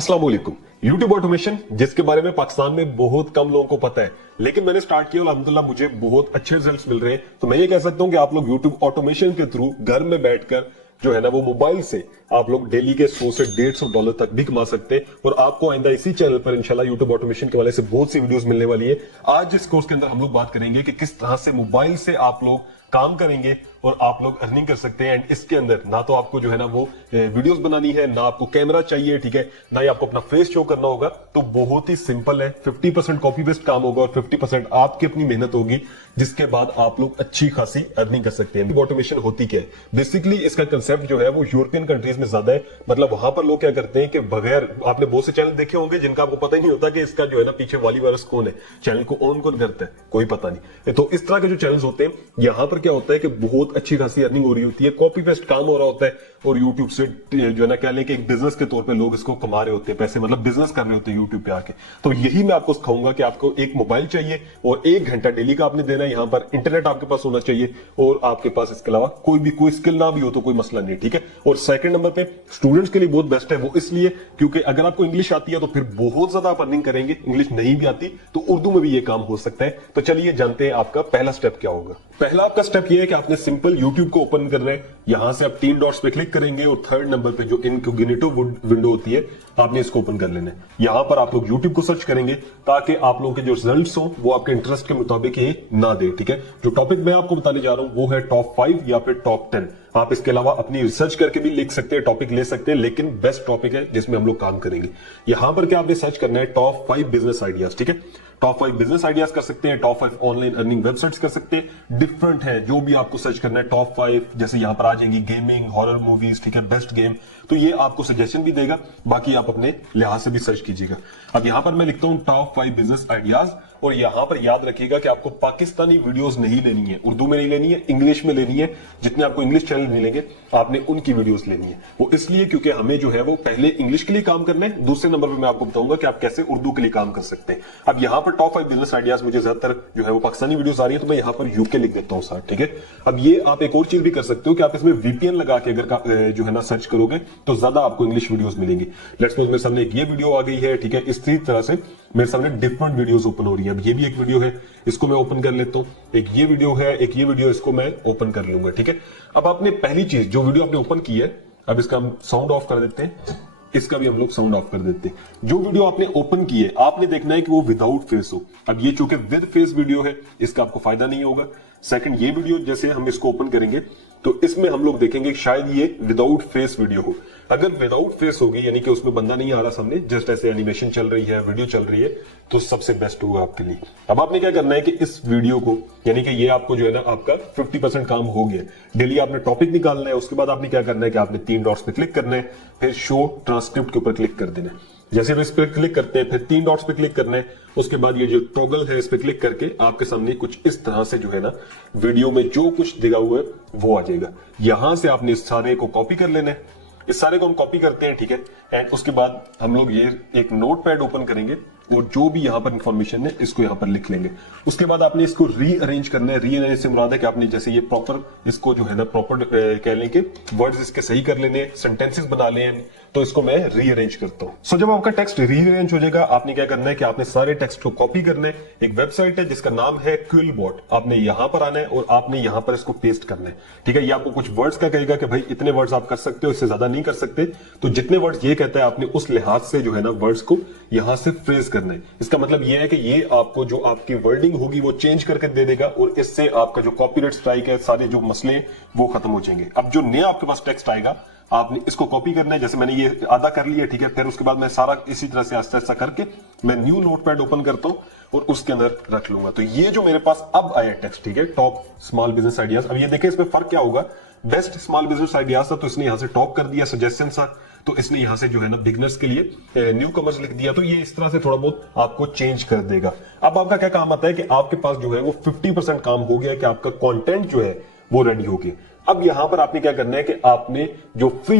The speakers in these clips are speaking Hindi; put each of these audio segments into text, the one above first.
अस्सलाम वालेकुम। यूट्यूब ऑटोमेशन जिसके बारे में पाकिस्तान में बहुत कम लोगों को पता है, लेकिन मैंने स्टार्ट किया और अल्हम्दुलिल्लाह मुझे बहुत अच्छे रिजल्ट्स मिल रहे हैं। तो मैं ये कह सकता हूं कि आप लोग यूट्यूब ऑटोमेशन के थ्रू घर में बैठकर जो है ना वो मोबाइल से आप लोग डेली के 100 से $150 तक भी कमा सकते हैं। और आपको आइंदा इसी चैनल पर इंशाल्लाह यूट्यूब ऑटोमेशन के वाले से बहुत सी वीडियोस मिलने वाली है। आज इस कोर्स के अंदर हम लोग बात करेंगे कि किस तरह से मोबाइल से आप लोग काम करेंगे और आप लोग अर्निंग कर सकते हैं। एंड इसके अंदर ना तो आपको जो है ना वो वीडियोस बनानी है, ना आपको कैमरा चाहिए, ठीक है, ना ही आपको अपना फेस शो करना होगा। तो बहुत ही सिंपल है, 50% कॉपी पेस्ट काम होगा और 50% आपकी अपनी मेहनत होगी, जिसके बाद आप लोग अच्छी खासी अर्निंग कर सकते हैं। ऑटोमेशन होती क्या है? बेसिकली इसका कंसेप्ट जो है वो यूरोपियन कंट्रीज में ज्यादा है। मतलब वहां पर लोग क्या करते हैं कि बगैर, आपने बहुत से चैनल देखे होंगे जिनका आपको पता ही नहीं होता कि इसका जो है ना पीछे वाली वायरस कौन है, चैनल को ऑन कौन करता है, कोई पता नहीं। तो इस तरह के जो चैनल्स होते हैं, यहां पर क्या होता है कि बहुत अच्छी खासी अर्निंग हो रही होती है, कॉपी पेस्ट काम हो रहा होता है और यूट्यूब से जो है ना कह लें कि एक बिजनेस के तौर पे लोग इसको कमा रहे होते हैं पैसे, मतलब बिजनेस कर रहे होते हैं यूट्यूब पे आके। तो यही मैं आपको सिखाऊंगा कि आपको एक मोबाइल चाहिए और 1 घंटा डेली का आपने देना है। यहाँ पर इंटरनेट आपके पास होना चाहिए और आपके पास इसके अलावा कोई स्किल ना भी हो तो कोई मसला नहीं, ठीक है। और सेकंड नंबर पे स्टूडेंट्स के लिए बहुत बेस्ट है वो, इसलिए क्योंकि अगर आपको इंग्लिश आती है तो फिर बहुत ज्यादा आप अर्निंग करेंगे। इंग्लिश नहीं भी आती तो उर्दू में भी ये काम हो सकता है। तो चलिए जानते हैं आपका पहला स्टेप क्या होगा। पहला आपका स्टेप ये है कि आपने सिंपल यूट्यूब को ओपन करना है। यहां से आप 3 डॉट्स पे क्लिक करेंगे और थर्ड नंबर पे जो इनकॉग्निटो विंडो होती है आपने इसको ओपन कर लेना है। यहां पर आप लोग यूट्यूब को सर्च करेंगे ताकि आप लोगों के जो रिजल्ट्स हो वो आपके इंटरेस्ट के मुताबिक ही ना दे, ठीक है। जो टॉपिक मैं आपको बताने जा रहा हूं वो है टॉप 5 या फिर टॉप 10। आप इसके अलावा अपनी रिसर्च करके भी लिख सकते हैं, टॉपिक ले सकते हैं, लेकिन बेस्ट टॉपिक है जिसमें हम लोग काम करेंगे। यहां पर क्या आपने सर्च करना है, टॉप 5 बिजनेस आइडियाज, ठीक है। टॉप 5 बिजनेस आइडियाज कर सकते हैं, टॉप 5 ऑनलाइन अर्निंग वेबसाइट्स कर सकते हैं। डिफरेंट है जो भी आपको सर्च करना है। टॉप 5 जैसे यहां पर आ जाएंगी गेमिंग, हॉरर मूवीज, ठीक है, बेस्ट गेम, तो ये आपको सजेशन भी देगा, बाकी आप अपने लिहाज से भी सर्च कीजिएगा। अब यहां पर मैं लिखता हूं टॉप 5 बिजनेस आइडियाज और यहां पर याद रखिएगा कि आपको पाकिस्तानी वीडियोस नहीं लेनी है, उर्दू में नहीं लेनी है, इंग्लिश में लेनी है। जितने आपको इंग्लिश चैनल मिलेंगे आपने उनकी वीडियोस लेनी है। वो इसलिए क्योंकि हमें जो है वो पहले इंग्लिश के लिए काम करना है, दूसरे नंबर पर मैं आपको बताऊंगा कि आप कैसे उर्दू के लिए काम कर सकते हैं। अब यहां पर टॉप 5 बिजनेस आइडियाज मुझे ज्यादातर जो है वो पाकिस्तानी वीडियोस आ रही है, तो मैं यहां पर यूके लिख देता हूं साथ, ठीक है। अब ये आप एक और चीज भी कर सकते हो कि आप इसमें वीपीएन लगा के अगर जो है ना सर्च करोगे तो ज्यादा आपको इंग्लिश वीडियोस मिलेंगी। लेट्स सपोज मेरे सामने एक ये वीडियो आ गई है, ठीक है, इसी तरह से मेरे सामने डिफरेंट वीडियोस ओपन हो रही है। अब ये भी एक वीडियो है, इसको मैं ओपन कर लेता हूं। एक ये वीडियो है, एक ये वीडियो, इसको मैं ओपन कर लूंगा, ठीक है। अब आपने पहली चीज, जो वीडियो आपने ओपन की है, अब इसका हम साउंड ऑफ कर देते हैं, इसका भी हम लोग साउंड ऑफ कर देते हैं। जो वीडियो आपने ओपन की है आपने देखना है कि वो विदाउट फेस हो। अब ये चूंकि विद फेस वीडियो है इसका आपको फायदा नहीं होगा। सेकंड, ये वीडियो जैसे हम इसको ओपन करेंगे तो इसमें हम लोग देखेंगे शायद ये विदाउट फेस वीडियो हो। अगर विदाउट फेस होगी यानी कि उसमें बंदा नहीं आ रहा सामने, जस्ट ऐसे एनिमेशन चल रही है, वीडियो चल रही है, तो सबसे बेस्ट होगा आपके लिए। अब आपने क्या करना है कि इस वीडियो को, यानी कि ये आपको जो है ना आपका 50% काम हो गया। डेली आपने टॉपिक निकालना है, उसके बाद आपने क्या करना है कि आपने 3 डॉट्स पे क्लिक करना है, फिर शो ट्रांसक्रिप्ट के ऊपर क्लिक कर देना है। जैसे हम इस पर क्लिक करते हैं फिर 3 डॉट्स पे क्लिक करना है, उसके बाद ये जो टॉगल है इस पे क्लिक करके आपके सामने कुछ इस तरह से जो है ना वीडियो में जो कुछ दिखा हुआ है वो आ जाएगा। यहां से आपने इस सारे को कॉपी कर लेना है। इस सारे को हम कॉपी करते हैं, ठीक है। एंड उसके बाद हम लोग ये एक नोटपैड ओपन करेंगे और जो भी यहां पर इंफॉर्मेशन है इसको यहां पर लिख लेंगे। उसके बाद आपने इसको रीअरेंज करना है। रीअरेंज से मुराद है कि आपने जैसे ये प्रॉपर इसको जो है ना प्रॉपर कह लें कि वर्ड्स इसके सही कर लेने, सेंटेंसेस बना लें, तो इसको मैं रीअरेंज करता हूं। सो जब आपका टेक्स्ट रीअरेंज हो जाएगा आपने क्या करना है कि आपने सारे टेक्स्ट को कॉपी करना है। एक वेबसाइट है जिसका नाम है क्विलबॉट, आपने यहां पर आना है और आपने यहां पर इसको पेस्ट करना है, ठीक है। ये आपको कुछ वर्ड्स का कहेगा कि भाई इतने वर्ड्स आप कर सकते हो, इससे ज्यादा नहीं कर सकते। तो जितने वर्ड्स ये कहता है आपने उस लिहाज से जो है ना वर्ड्स को यहां से फ्रेज करना है। इसका मतलब ये है कि ये आपको जो आपकी वर्डिंग होगी वो चेंज करके दे देगा और इससे आपका जो कॉपीराइट स्ट्राइक है, सारे जो मसले वो खत्म हो जाएंगे। अब जो नया आपके पास टेक्स्ट आएगा आपने इसको कॉपी करना है। जैसे मैंने ये आधा कर लिया, ठीक है। फिर उसके बाद मैं सारा इसी तरह से आस्ते आस्ते करके मैं न्यू नोटपैड ओपन करता हूं और उसके अंदर रख लूंगा। तो ये जो मेरे पास अब आया टेक्स्ट, ठीक है, टॉप स्मॉल बिजनेस आइडियाज। अब ये देखें इसमें फर्क क्या होगा। बेस्ट स्मॉल बिजनेस आइडियाज था तो इसने यहां से टॉप कर दिया, सजेशन था तो इसने यहां से जो है ना बिगनर्स के लिए न्यू कमर्स लिख दिया। तो ये इस तरह से थोड़ा बहुत आपको चेंज कर देगा। अब आपका क्या काम आता है कि आपके पास जो है वो 50% काम हो गया कि आपका कंटेंट जो है वो रेडी हो गया। अब यहां पर आपने क्या करना है कि आपने जो फ्री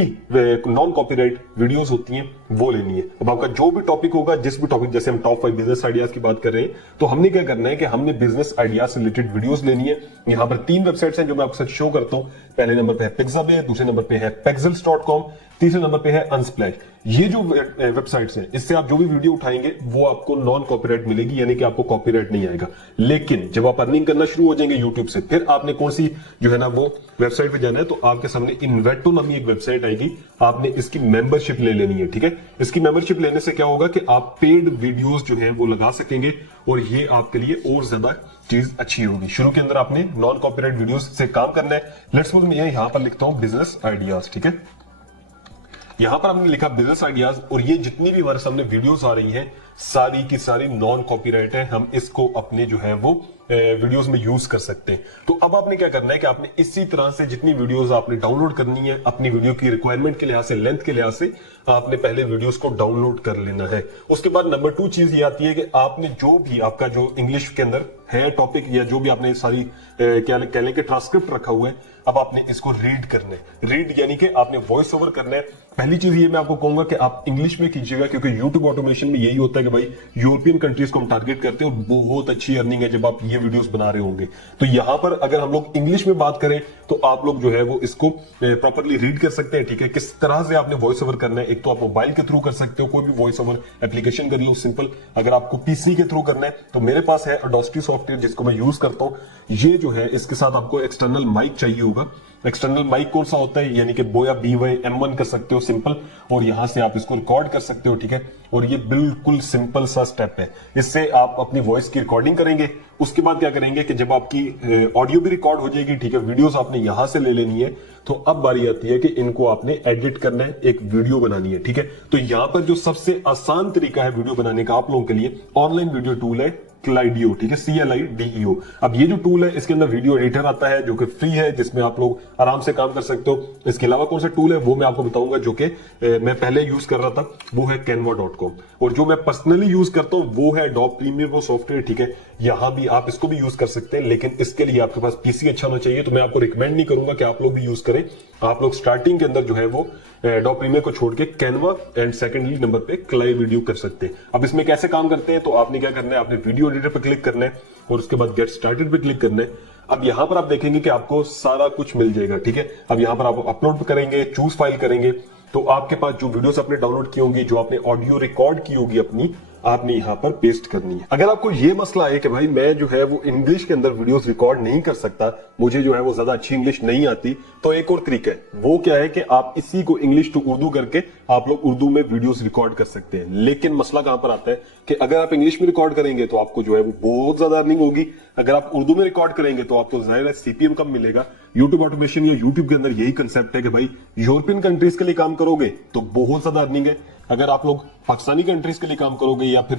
नॉन कॉपीराइट वीडियोस होती हैं वो लेनी है। अब आपका जो भी टॉपिक होगा, जिस भी टॉपिक, जैसे हम टॉप 5 बिजनेस आइडियाज की बात कर रहे हैं, तो हमने क्या करना है कि हमने बिजनेस आइडियाज से रिलेटेड वीडियोस लेनी है। यहाँ पर 3 वेबसाइट्स हैं जो मैं आपके साथ शो करता हूँ। पहले नंबर पे है पिक्साबे, दूसरे नंबर पे है pexels.com, तीसरे नंबर पे है अनस्प्लैश। ये जो वेबसाइट्स हैं, इससे आप जो भी वीडियो उठाएंगे वो आपको नॉन कॉपीराइट मिलेगी, यानी कि आपको कॉपीराइट नहीं आएगा। लेकिन जब आप अर्निंग करना शुरू हो जाएंगे यूट्यूब से, फिर आपने कौन सी जो है ना वो वेबसाइट पे जाना है, तो आपके सामने इन्वेटो नामी एक वेबसाइट आएगी। आपने इसकी मेंबरशिप ले लेनी है, ठीक है। इसकी मेंबरशिप लेने से क्या होगा कि आप पेड वीडियोस जो है वो लगा सकेंगे और ये आपके लिए और ज्यादा चीज अच्छी होगी। शुरू के अंदर आपने नॉन कॉपीराइट वीडियोस से काम करना है। लेट्स सपोज मैं यहां पर लिखता हूं बिजनेस आइडियाज, ठीक है। यहां पर हमने लिखा बिजनेस आइडियाज, और ये जितनी भी हमारे सामने वीडियोस आ रही हैं सारी की सारी नॉन कॉपीराइट है। हम इसको अपने जो है वो वीडियोस में यूज कर सकते हैं। तो अब आपने क्या करना है कि आपने इसी तरह से जितनी वीडियोस आपने डाउनलोड करनी है, अपनी वीडियो की रिक्वायरमेंट के लिहाज से, लेंथ के लिहाज से आपने पहले वीडियोस को डाउनलोड कर लेना है। उसके बाद नंबर 2 चीज ये आती है कि आपने जो भी आपका जो इंग्लिश के अंदर है टॉपिक, या जो भी आपने सारी क्या कह लें कि ट्रांसक्रिप्ट रखा हुआ है, अब आपने इसको रीड करना है। रीड यानी कि आपने वॉइस ओवर करना है। पहली चीज ये मैं आपको कहूंगा कि आप इंग्लिश में कीजिएगा, क्योंकि यूट्यूब ऑटोमेशन में यही होता है कि भाई यूरोपियन कंट्रीज को हम टारगेट करते हैं और बहुत अच्छी अर्निंग है जब आप ये वीडियोस बना रहे होंगे। तो यहां पर अगर हम लोग इंग्लिश में बात करें तो आप लोग जो है वो इसको प्रॉपरली रीड कर सकते हैं, ठीक है। किस तरह से आपने वॉइस ओवर करना है, एक तो आप मोबाइल के थ्रू कर सकते हो, कोई भी वॉइस ओवर एप्लीकेशन कर लो सिंपल। अगर आपको पीसी के थ्रू करना है तो मेरे पास है अडोसिटी सॉफ्टवेयर जिसको मैं यूज करता हूं। ये जो है इसके साथ आपको एक्सटर्नल माइक चाहिए होगा। एक्सटर्नल माइक कौन सा होता है, यानी कि बोया BY M1 कर सकते हो सिंपल, और यहां से आप इसको रिकॉर्ड कर सकते हो, ठीक है। और ये बिल्कुल सिंपल सा स्टेप है, इससे आप अपनी वॉइस की रिकॉर्डिंग करेंगे। उसके बाद क्या करेंगे कि जब आपकी ऑडियो भी रिकॉर्ड हो जाएगी, ठीक है, वीडियोस आपने यहां से ले लेनी है, तो अब बारी आती है कि इनको आपने एडिट करना है, एक वीडियो बनानी है, ठीक है। तो यहां पर जो सबसे आसान तरीका है वीडियो बनाने का आप लोगों के लिए, ऑनलाइन वीडियो टूल है क्लाइडियो, ठीक है, CLIDEO। अब ये जो टूल है इसके अंदर वीडियो एडिटर आता है जो कि फ्री है, जिसमें आप लोग आराम से काम कर सकते हो। इसके अलावा कौन सा टूल है वो मैं आपको बताऊंगा, जो कि मैं पहले यूज कर रहा था, वो है canva.com। और जो मैं पर्सनली यूज करता हूं वो है Adobe Premiere, वो सॉफ्टवेयर, ठीक है। यहां भी आप इसको भी यूज कर सकते हैं, लेकिन इसके लिए आपके पास पीसी अच्छा होना चाहिए। तो मैं आपको रिकमेंड नहीं करूंगा कि आप लोग भी यूज करें। आप लोग स्टार्टिंग के अंदर जो है वो Adobe Premiere को छोड़ के Canva एंड सेकेंडली नंबर पे क्लाइडियो कर सकते हैं। अब इसमें कैसे काम करते हैं, तो आपने क्या करना है, आपने वीडियो एडिटर पे क्लिक करना है और उसके बाद गेट स्टार्टेड पे क्लिक करना है। अब यहां पर आप देखेंगे कि आपको सारा कुछ मिल जाएगा, ठीक है। अब यहां पर आप अपलोड करेंगे, चूज फाइल करेंगे, तो आपके पास जो वीडियोस आपने डाउनलोड की होंगी, जो आपने ऑडियो रिकॉर्ड की होगी अपनी, आपने यहां पर पेस्ट करनी है। अगर आपको ये मसला है कि भाई मैं जो है वो इंग्लिश के अंदर वीडियोस रिकॉर्ड नहीं कर सकता, मुझे जो है वो ज्यादा अच्छी इंग्लिश नहीं आती, तो एक और तरीका है। वो क्या है कि आप इसी को इंग्लिश टू उर्दू करके आप लोग उर्दू में वीडियोस रिकॉर्ड कर सकते हैं। लेकिन मसला कहां पर आता है कि अगर आप इंग्लिश में रिकॉर्ड करेंगे तो आपको जो है वो बहुत ज्यादा अर्निंग होगी। अगर आप उर्दू में रिकॉर्ड करेंगे तो आपको जाहिर है CPM कम मिलेगा। यूट्यूब ऑटोमेशन या यूट्यूब के अंदर यही कंसेप्ट है कि भाई यूरोपियन कंट्रीज के लिए काम करोगे तो बहुत ज्यादा अर्निंग है। अगर आप लोग पाकिस्तानी कंट्रीज के लिए काम करोगे, या फिर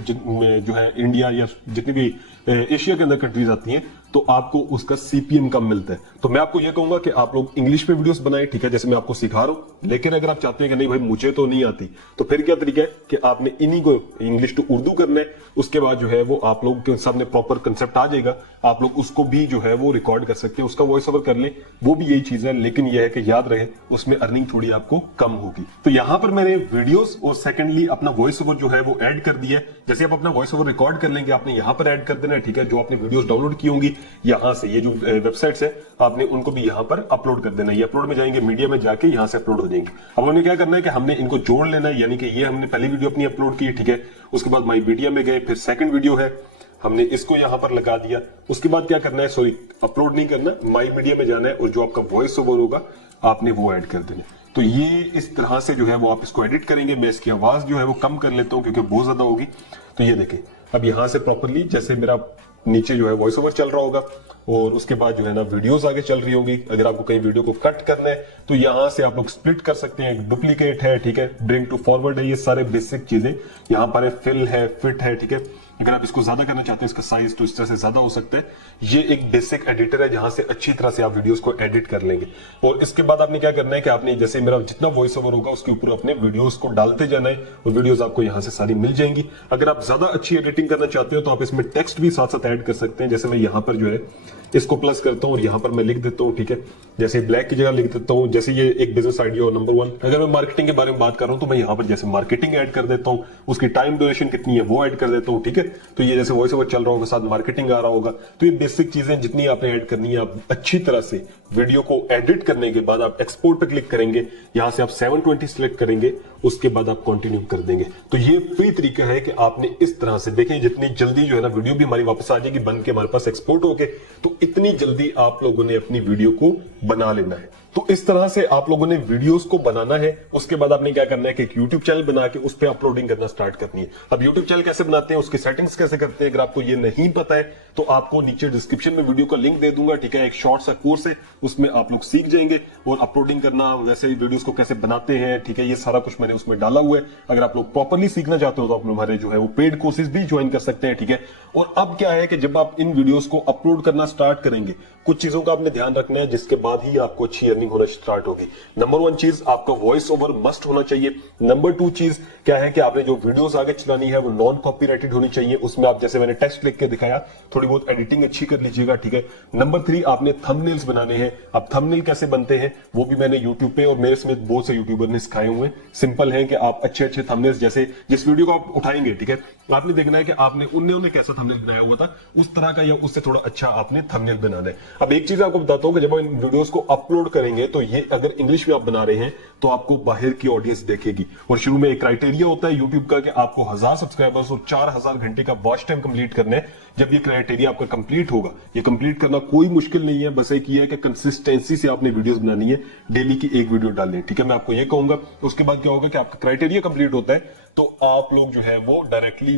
जो है इंडिया या जितनी भी एशिया के अंदर कंट्रीज आती हैं, तो आपको उसका CPM कम मिलता है। तो मैं आपको यह कहूंगा कि आप लोग इंग्लिश में वीडियोस बनाएं, ठीक है, जैसे मैं आपको सिखा रहा हूं। लेकिन अगर आप चाहते हैं कि नहीं भाई मुझे तो नहीं आती, तो फिर क्या तरीका है कि आपने इन्हीं को इंग्लिश टू उर्दू करना है। उसके बाद जो है वो आप लोग के सामने प्रॉपर कंसेप्ट आ जाएगा, आप लोग उसको भी जो है वो रिकॉर्ड कर सकते हैं, उसका वॉइस ओवर कर ले, वो भी यही चीज है। लेकिन यह है कि याद रहे उसमें अर्निंग थोड़ी आपको कम होगी। तो यहां पर मैंने वीडियोस और सेकेंडली अपना वॉइस ओवर जो है वो ऐड कर दिया है। जैसे आप अपना वॉइस ओवर रिकॉर्ड कर लेंगे, आपने यहां पर ऐड कर देना है, ठीक है। जो आपने वीडियोस डाउनलोड की होंगी यहां से, ये जो वेबसाइट्स है, आपने उनको भी यहां पर अपलोड कर देना है। ये अपलोड में जाएंगे, मीडिया में जाके यहां से अपलोड हो जाएंगे। अब हमने क्या करना है कि हमने इनको जोड़ लेना है, यानी कि ये हमने पहली वीडियो अपनी अपलोड की, ठीक है। उसके बाद माई मीडिया में गए, फिर सेकंड वीडियो है, हमने इसको यहां पर लगा दिया। उसके बाद क्या करना है, सॉरी अपलोड नहीं करना, माई मीडिया में जाना है और जो आपका वॉइस ओवर होगा आपने वो ऐड कर देना। तो ये इस तरह से जो है वो आप इसको एडिट करेंगे। मैं इसकी आवाज जो है वो कम कर लेता हूं क्योंकि बहुत ज्यादा होगी। तो ये देखें, अब यहां से प्रॉपरली जैसे मेरा नीचे जो है वॉइस ओवर चल रहा होगा और उसके बाद जो है ना वीडियोस आगे चल रही होंगी। अगर आपको कहीं वीडियो को कट करना है तो यहां से आप लोग स्प्लिट कर सकते हैं। डुप्लीकेट है, ठीक है, ब्रिंग टू फॉरवर्ड है, ये सारे बेसिक चीजें यहां पर है। फिल है, फिट है, ठीक है। अगर आप इसको ज्यादा करना चाहते हैं इसका साइज, तो इस तरह से ज्यादा हो सकता है। ये एक बेसिक एडिटर है जहां से अच्छी तरह से आप वीडियोस को एडिट कर लेंगे। और इसके बाद आपने क्या करना है कि आपने जैसे मेरा जितना वॉइस ओवर होगा उसके ऊपर अपने वीडियोस को डालते जाना है और वीडियोस आपको यहां से सारी मिल जाएंगी। अगर आप ज्यादा अच्छी एडिटिंग करना चाहते हो तो आप इसमें टेक्स्ट भी साथ साथ ऐड कर सकते हैं। जैसे मैं यहां पर जो है इसको प्लस करता हूं और यहां पर मैं लिख देता हूं, ठीक है, जैसे ब्लैक की जगह लिख देता हूं, जैसे ये एक बिजनेस आइडिया हो नंबर 1। अगर मैं मार्केटिंग के बारे में बात कर रहा हूं तो मैं यहां पर जैसे मार्केटिंग ऐड कर देता हूं, उसकी टाइम ड्यूरेशन कितनी है वो ऐड कर देता हूं, ठीक है। तो ये जैसे वॉइस ओवर चल रहा होगा, साथ मार्केटिंग आ रहा होगा, तो ये बेसिक चीजें जितनी आपने ऐड करनी है, आप अच्छी तरह से वीडियो को एडिट करने के बाद आप एक्सपोर्ट पे क्लिक करेंगे, यहां से आप 720 सिलेक्ट करेंगे, उसके बाद आप कंटिन्यू कर देंगे। तो ये फ्री तरीका है कि आपने इस तरह से देखिए, जितनी जल्दी जो है ना वीडियो भी हमारी वापस आ जाएगी बन के हमारे पास एक्सपोर्ट होके, तो इतनी जल्दी आप लोगों ने अपनी वीडियो को बना लेना है। तो इस तरह से आप लोगों ने वीडियोस को बनाना है। उसके बाद आपने क्या करना है कि एक यूट्यूब चैनल बना के उस पर अपलोडिंग करना स्टार्ट करनी है। अब यूट्यूब चैनल कैसे बनाते हैं, उसकी सेटिंग्स कैसे करते हैं, अगर आपको ये नहीं पता है तो आपको नीचे डिस्क्रिप्शन में वीडियो का लिंक दे दूंगा, ठीक है। एक शॉर्ट सा कोर्स है, उसमें आप लोग सीख जाएंगे और अपलोडिंग करना, वैसे वीडियोस को कैसे बनाते हैं, ठीक है। ये सारा कुछ मैंने उसमें डाला हुआ है। अगर आप लोग प्रॉपरली सीखना चाहते हो तो आप लोग हमारे जो है वो पेड कोर्सेज भी ज्वाइन कर सकते हैं, ठीक है। और अब क्या है कि जब आप इन वीडियोस को अपलोड करना स्टार्ट करेंगे, कुछ चीजों का आपने ध्यान रखना है, जिसके बाद ही आपको अच्छी अर्निंग होना स्टार्ट होगी। नंबर 1 चीज, आपका वॉइस ओवर मस्ट होना चाहिए। नंबर 2 चीज क्या है कि आपने जो वीडियोस आगे चलानी है वो नॉन कॉपीराइटेड होनी चाहिए। उसमें आप जैसे मैंने टेक्स्ट लिख के दिखाया, थोड़ी बहुत एडिटिंग अच्छी कर लीजिएगा, ठीक है। नंबर 3, आपने थंबनेल्स बनाने हैं। अब थंबनेल कैसे बनते हैं वो भी मैंने यूट्यूब पे और मेरे समेत बहुत से यूट्यूबर ने सिखाए हुए हैं। सिंपल है कि आप अच्छे अच्छे थंबनेल्स, जैसे जिस वीडियो को आप उठाएंगे, ठीक है, आपने देखना है कि आपने उन्होंने कैसा थंबनेल बनाया हुआ था, उस तरह का या उससे थोड़ा अच्छा आपने थंबनेल बनाना है। अब एक चीज आपको बताता हूं कि जब आप इन वीडियोस को अपलोड करेंगे तो ये अगर इंग्लिश में आप बना रहे हैं तो आपको बाहर की ऑडियंस देखेगी। और शुरू में एक क्राइटेरिया होता है यूट्यूब का कि आपको 1000 सब्सक्राइबर्स और 4000 घंटे का वॉच टाइम कंप्लीट करना है। जब ये क्राइटेरिया आपका कंप्लीट होगा, ये कंप्लीट करना कोई मुश्किल नहीं है, बस एक ये है कि कंसिस्टेंसी से आपने वीडियोस बनानी है, डेली की एक वीडियो डालें, ठीक है। मैं आपको ये कहूंगा। उसके बाद क्या होगा कि आपका क्राइटेरिया कंप्लीट होता है तो आप लोग जो है वो डायरेक्टली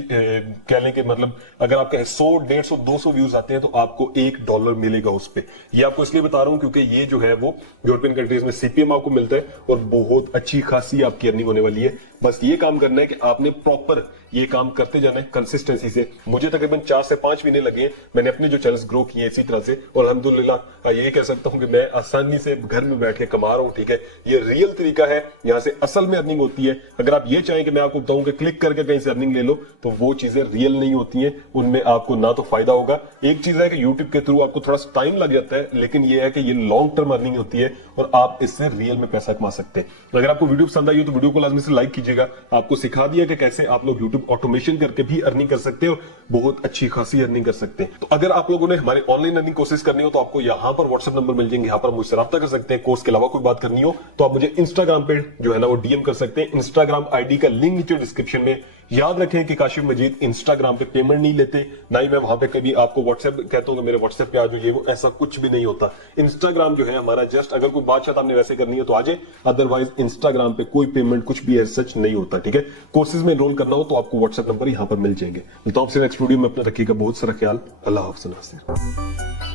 कह लें कि मतलब अगर आपके 100, 150, 200 व्यूज आते हैं तो आपको $1 मिलेगा उस पे। ये आपको इसलिए बता रहा हूं क्योंकि ये जो है वो यूरोपियन कंट्रीज में सीपीएम आपको मिलता है और बहुत अच्छी खासी आपकी अर्निंग होने वाली है। बस ये काम करना है कि आपने प्रॉपर ये काम करते जाना है कंसिस्टेंसी से। मुझे तकरीबन 4 से 5 महीने लगे हैं, मैंने अपने जो चैनल्स ग्रो किए इसी तरह से, और अल्हम्दुलिल्लाह ये कह सकता हूं कि मैं आसानी से घर में बैठ के कमा रहा हूं, ठीक है। ये रियल तरीका है, यहां से असल में अर्निंग होती है। अगर आप ये चाहें कि मैं आपको बताऊं कि क्लिक करके कहीं से अर्निंग ले लो, तो वो चीजें रियल नहीं होती हैं, उनमें आपको ना तो फायदा होगा। एक चीज है कि यूट्यूब के थ्रू आपको थोड़ा सा टाइम लग जाता है, लेकिन ये है कि ये लॉन्ग टर्म अर्निंग होती है और आप इससे रियल में पैसा कमा सकते हैं। अगर आपको वीडियो पसंद आई हो तो वीडियो को लाजमी से लाइक कीजिएगा। आपको सिखा दिया कि कैसे आप लोग यूट्यूब ऑटोमेशन करके भी अर्निंग कर सकते हो, बहुत अच्छी खासी अर्निंग कर सकते हैं। तो अगर आप लोगों ने हमारे ऑनलाइन अर्निंग कोर्सेज करनी हो तो आपको यहां पर व्हाट्सएप नंबर मिल जाएंगे, यहां पर मुझसे राब्ता कर सकते हैं। कोर्स के अलावा कोई बात करनी हो तो आप मुझे इंस्टाग्राम पे जो है ना वो डीएम कर सकते हैं। इंस्टाग्राम आईडी का लिंक नीचे डिस्क्रिप्शन में। याद रखें कि काशिफ मजीद इंस्टाग्राम पे पेमेंट नहीं लेते, ना ही मैं वहां पे कभी आपको व्हाट्सएप कहता हूं कि मेरे व्हाट्सएप पे आ जाओ, ये वो ऐसा कुछ भी नहीं होता। इंस्टाग्राम जो है हमारा जस्ट अगर कोई बात आपने वैसे करनी है तो आ जाए, अदरवाइज इंस्टाग्राम पे कोई पेमेंट कुछ भी सच नहीं होता, ठीक है। कोर्सेज में एनरोल करना हो तो आपको व्हाट्सएप नंबर यहां पर मिल जाएंगे। तो आपसे नेक्स्ट वीडियो में अपना रखिएगा बहुत सारा ख्याल। अल्लाह हाफ़िज़।